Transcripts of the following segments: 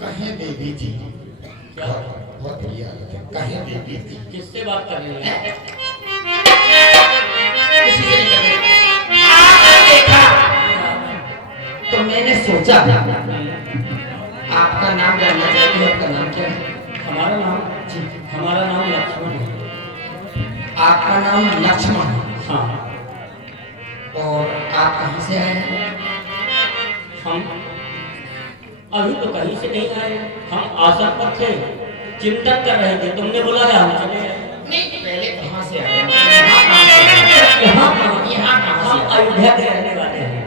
कहे देवी जी? क्या बहुत बढ़िया कहे देवी जी? किससे बात कर रही है? किसी से नहीं कर रहे। आपने देखा तो मैंने सोचा आपका नाम जानना चाहती हूँ। आपका नाम क्या है? हमारा नाम जी। हमारा नाम लक्ष्मण है। आपका नाम लक्ष्मण है। हाँ। और आप कहाँ से आए हैं? हम अभी तो कहीं से नहीं आए, हम आसन पर थे, चिंतन कर रहे थे, तुमने बुलाया हम चले आए। नहीं, पहले कहाँ से आए? यहाँ कहाँ से आए? यहाँ कहाँ हम से आए? अयोध्या के रहने वाले हैं।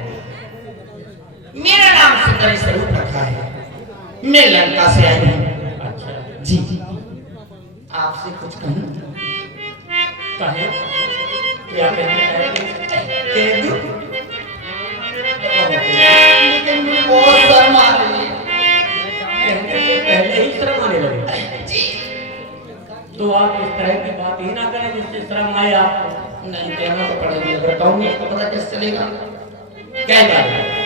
मेरा नाम सुंदरी स्वरूप रखा है। मैं लंका से आई हूँ। अच्छा जी आपसे कुछ कहूँ? कहे क्या कहते हैं? कह दूँ? लेकिन मुझे बहुत शर्म आ रही है। कहने से पहले ही शर्म आने लगे। जी तो आप इस तरह की बात ही ना करें जिससे शर्म आए आपको। नहीं कहना तो पड़ेगा, अगर कहूँगा तो पता कैसे चलेगा? क्या बात है?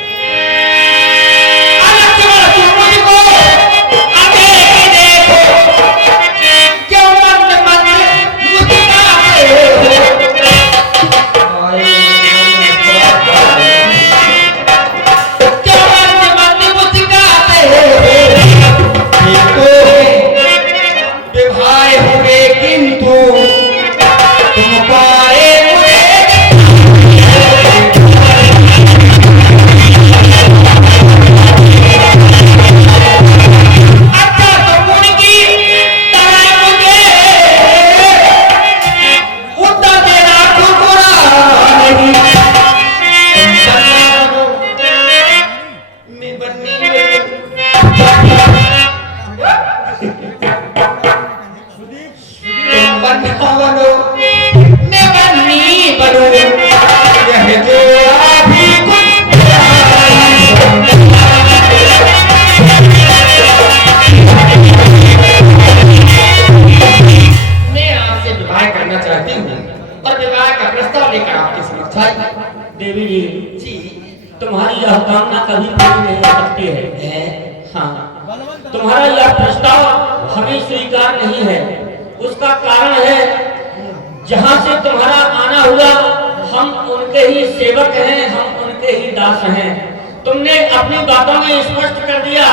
देवी जी तुम्हारी यह कामना कभी पूरी नहीं हो सकती है। हाँ, तुम्हारा यह प्रस्ताव हमें स्वीकार नहीं है। उसका कारण है जहाँ से तुम्हारा आना हुआ हम उनके ही सेवक हैं, हम उनके ही दास हैं। तुमने अपनी बातों में स्पष्ट कर दिया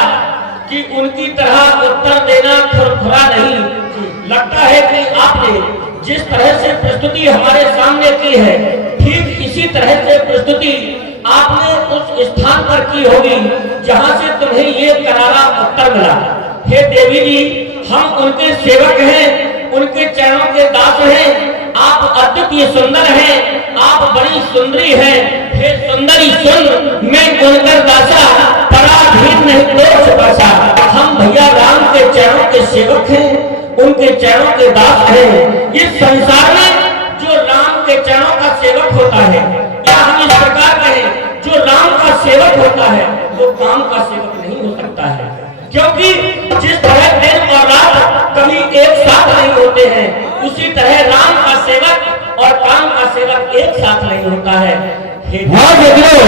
कि उनकी तरह उत्तर देना खुरखुरा नहीं। लगता है कि आपने जिस तरह से प्रस्तुति हमारे सामने की है ठीक इसी तरह से प्रस्तुति आपने उस स्थान पर की होगी जहां से तुम्हें ये करारा उत्तर मिला। हे देवी जी, हम उनके सेवक हैं, उनके चरणों के दास हैं। आप अद्वितीय सुंदर हैं, आप बड़ी सुंदरी हैं। हे सुंदरी सुन, मैं उनकर दासा पराधीन नहीं दोष बसा। हम भैया राम के चरणों के सेवक हैं, उनके चरणों के दास हैं। इस संसार में जो राम के चरणों का सेवक होता है, या हम इस प्रकार कहें जो राम का सेवक होता है वो काम का सेवक नहीं हो सकता है। क्योंकि जिस तरह दिन और रात कभी एक साथ नहीं होते हैं, उसी तरह राम का सेवक और काम का सेवक एक साथ नहीं होता है। हाँ मित्रों,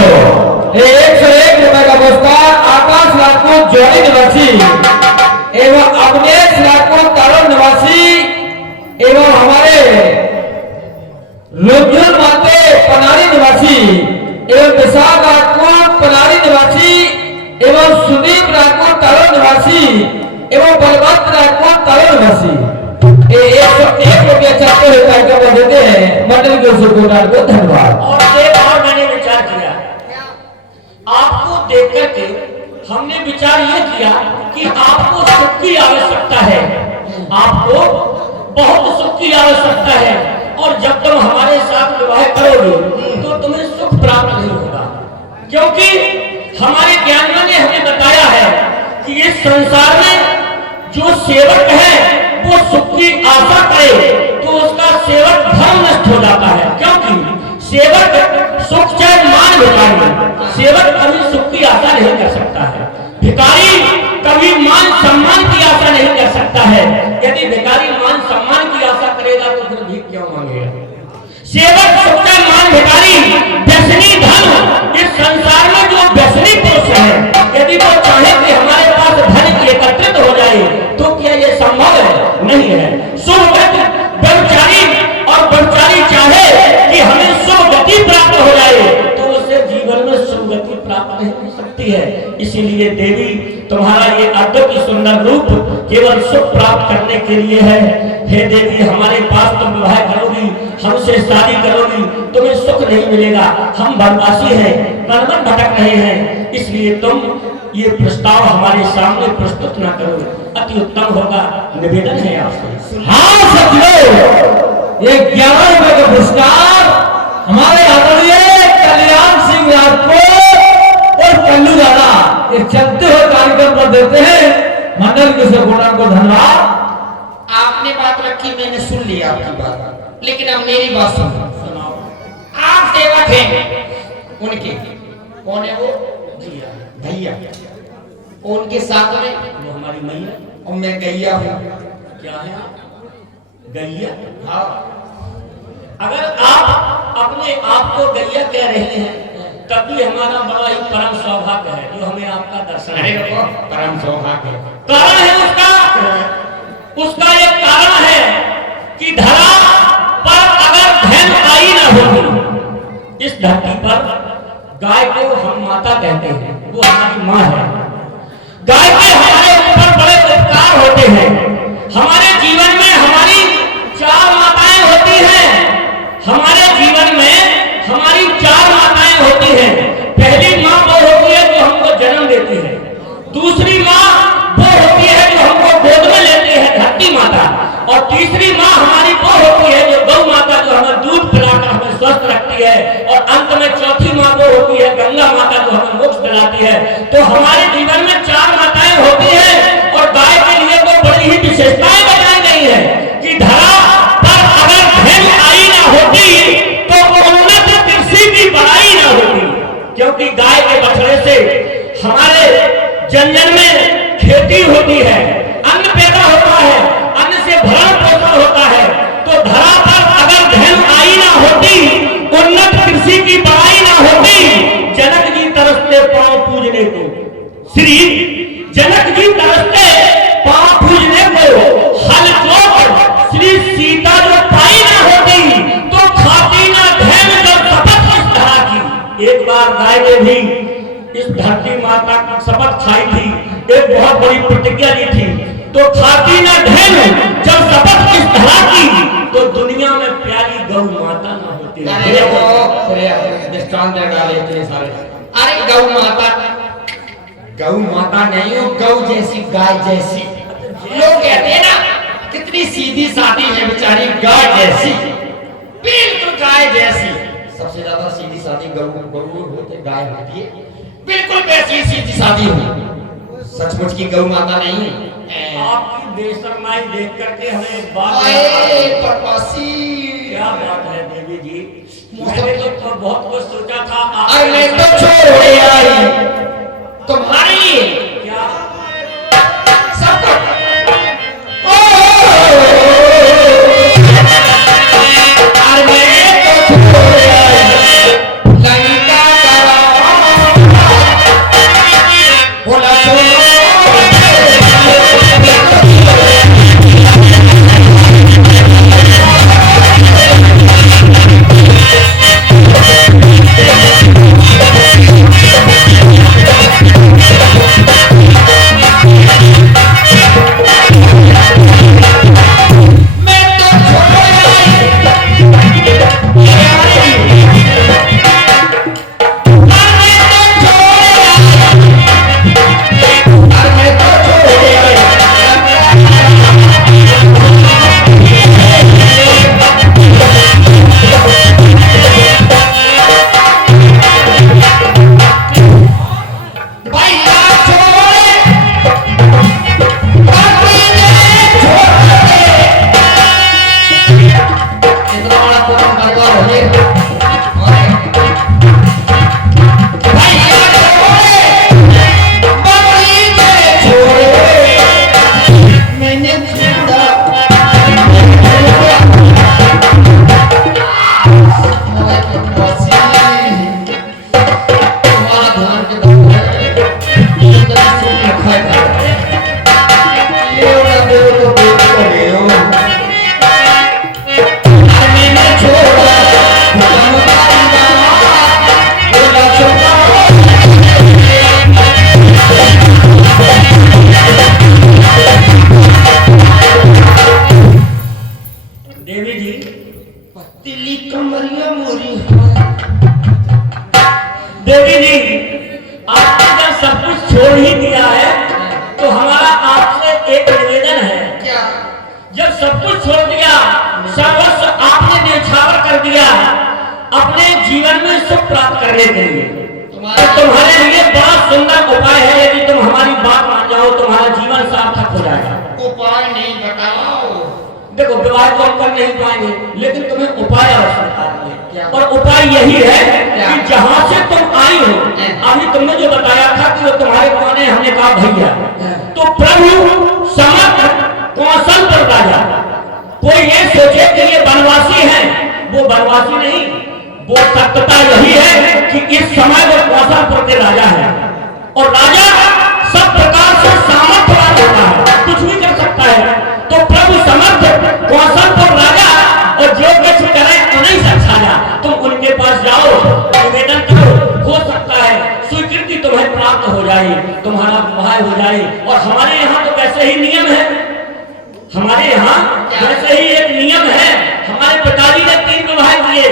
101 रुपए का पुरस्कार आकाश राजपूत जोड़ी निवासी एवं अवनेश राजपूत तारण निवासी एवं हमारे रुद्र माते पनारी निवासी एवं विशाल राजपूत पनारी निवासी एवं सुदीप राजपूत तारण निवासी एवं बलवंत राजपूत तारण निवासी 101 रुपया चाहते हुए कार्यक्रम देते हैं। मंडल के सुरकोटार को धन्यवाद। और मैंने विचार किया, आपको देख करके हमने विचार ये किया कि आपको सुख की आवश्यकता है, आपको बहुत सुख की आवश्यकता है। और जब तुम हमारे साथ विवाह करोगे तो तुम्हें सुख प्राप्त नहीं होगा। क्योंकि हमारे ज्ञानियों ने हमें बताया है कि इस संसार में जो सेवक है वो सुख की आशा करे तो उसका सेवक धर्म नष्ट हो जाता है। क्योंकि सेवक सुख चाहे मान भिखारी, सेवक कभी सुख की आशा नहीं कर सकता है। भिखारी कभी मान सम्मान की आशा नहीं कर सकता है। यदि भिखारी मान सम्मान की आशा करेगा तो फिर भीख क्यों मांगेगा? सेवक सुख चाहे मान भिखारी, व्यसनी धन। इस संसार में जो व्यसनी पुरुष है, यदि वो चाहे कि हमारे पास धन एक इसीलिए देवी तुम्हारा ये अद्भुत सुंदर रूप केवल सुख प्राप्त करने के लिए है। हे देवी, हमारे पास तुम विवाह करोगी, हमसे शादी करोगी, तुम्हें सुख नहीं मिलेगा। हम वनवासी हैं, वन वन भटक रहे हैं, इसलिए तुम ये प्रस्ताव हमारे सामने प्रस्तुत ना करो, अति उत्तम होगा। निवेदन है आपसे। हाँ सचिव, ये 11 रुपए का पुरस्कार हमारे आदरणीय कल्याण सिंह राजपूत और कल्लू दादा ये चलते हुए कार्यक्रम पर देते हैं। मंडल के सपोर्टर को धन्यवाद। आपने बात रखी, मैंने सुन लिया आपकी बात, लेकिन अब मेरी बात सुनो। आप सेवक हैं उनके, कौन है वो? भैया। उनके साथ में वो हमारी मैया और मैं गैया हूँ। क्या है? गैया? हाँ। अगर आप अपने आप को गैया कह रहे हैं तब भी हमारा बड़ा ही परम सौभाग्य है जो हमें आपका दर्शन है। परम सौभाग्य है। कारण है उसका एक कारण है कि धरा पर अगर धन आई ना होती, इस धरती पर गाय को हम माता कहते हैं, वो हमारी माँ है। गाय के हमारे ऊपर बड़े उपकार होते हैं। हमारे जीवन में हमारी 4 माताएं होती हैं। हमारे जीवन में हमारी 4 माताएं होती हैं। पहली माँ वो होती है जो हमको जन्म देती है, दूसरी माँ वो होती है जो हमको गोद में लेती है, धरती माता, और तीसरी माँ हमारी वो होती है जो गौ माता, जो हमें दूध पिलाकर हमें स्वस्थ रखती है, और अंत में चौथी माँ वो होती है गंगा माता जो हमें मोक्ष दिलाती है। तो हमारे जीवन में 4 माताएं होती हैं, और गाय के लिए वो बड़ी ही विशेषताएं बताई गई है कि धरा पर अगर धन आई ना होती तो उन्नत कृषि की बढ़ाई ना होती, क्योंकि गाय के बछड़े से हमारे जंगल में खेती होती है, अन्न पैदा होता है, अन्न से भरण पोषण होता है। तो धरा पर अगर धन आई ना होती, उन्नत कृषि की बढ़ाई ना होती, जनक जी तरसते पांव पूजने को, श्री जनक जी तरसते पांव पूजने को, हल जोत श्री सीता जो पाई ना होती तो खाती ना धन जब शपथ इस धरा की। एक बार गाय ने भी इस धरती माता की शपथ खाई थी, एक बहुत बड़ी प्रतिज्ञा ली थी, तो खाती ना धन जब शपथ इस धरा की तो दुनिया में प्यारी गौ माता ना होती। दृष्टांत डाले इतने सारे। अरे गौ माता नहीं हो, गौ जैसी, गाय जैसी। लोग कहते हैं ना कितनी सीधी सादी है बेचारी, गाय जैसी, बिल्कुल गाय जैसी। सबसे ज्यादा सीधी सादी गौ होते, गाय होती है, बिल्कुल वैसी सीधी सादी हो। सचमुच की गौ माता नहीं। आपकी बेशर्माई देख करके हमें बात, प्रवासी क्या बात है देवी जी, मैंने तो बहुत कुछ सोचा था। अरे तो छोड़े आई तुम्हारे लिए क्या सब कुछ। Thank you. अपने जीवन में सुख प्राप्त करने के लिए। तुम्हारा तुम्हारे लिए बड़ा सुंदर उपाय है, यदि तुम हमारी बात मान जाओ तुम्हारा जीवन सार्थक हो जाएगा। उपाय नहीं बताओ। देखो विवाह तो हम कर नहीं पाएंगे, लेकिन तुम्हें उपाय अवश्य बताएंगे। क्या? और उपाय यही है क्या? कि जहां से तुम आई हो, अभी तुमने जो बताया था कि वो तुम्हारे कौन है, हमने कहा भैया, तो प्रभु समर्थ कौशलपुर राजा। कोई ये सोचे कि ये वनवासी है, वो वनवासी नहीं, वो सत्यता यही है कि इस समय वो कौशलपुर के राजा है। और राजा सब प्रकार से सामर्थ्यवान होता है, कुछ भी कर सकता है। तो प्रभु समर्थ कौशलपुर राजा और जो कुछ करे उन्हीं से साझा। तुम उनके पास जाओ, निवेदन करो, हो सकता है स्वीकृति तुम्हें प्राप्त हो जाए, तुम्हारा विवाह हो जाए। और हमारे यहाँ तो वैसे ही नियम है, हमारे यहाँ वैसे ही एक नियम है। हमारे पिताजी ने 3 विवाह किए,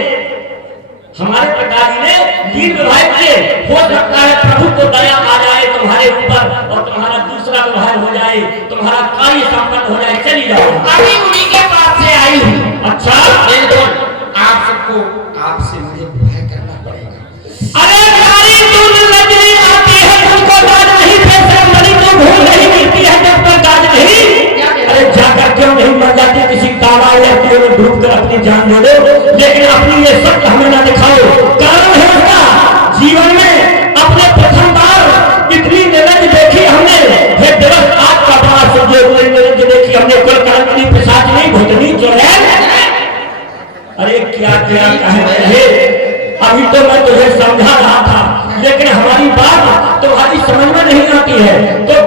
हमारे पिताजी ने 3 विवाह किए। हो सकता है प्रभु को दया आ जाए तुम्हारे ऊपर और तुम्हारा दूसरा विवाह हो जाए, तुम्हारा कार्य संपन्न हो जाए, चली जाओ। अभी उन्हीं के पास से आई हूँ। अच्छा, बिल्कुल आप सबको आपसे मुझे विवाह करना पड़ेगा। अरे नारी तू नजरी आती है, तुमको दाज नहीं, पैसे मनी तो भूल नहीं मिलती है जब तक दाज नहीं। अरे जाकर क्यों नहीं मर जाती किसी ताला या पेड़ में डूब कर अपनी जान दे दो, लेकिन अपनी ये सत्य हमें ना दिखाओ। कारण है उसका जीवन में अपने प्रथम बार इतनी निरंज देखी हमने, हे दिवस आज का बड़ा समझे हुए निरंज देखी हमने, कुल कलंकनी पिशाचिनी भूतनी चुड़ैल। अरे क्या क्या कहे रहे, अभी तो मैं तुझे समझा रहा था, लेकिन हमारी बात तुम्हारी समझ में नहीं आती है। तो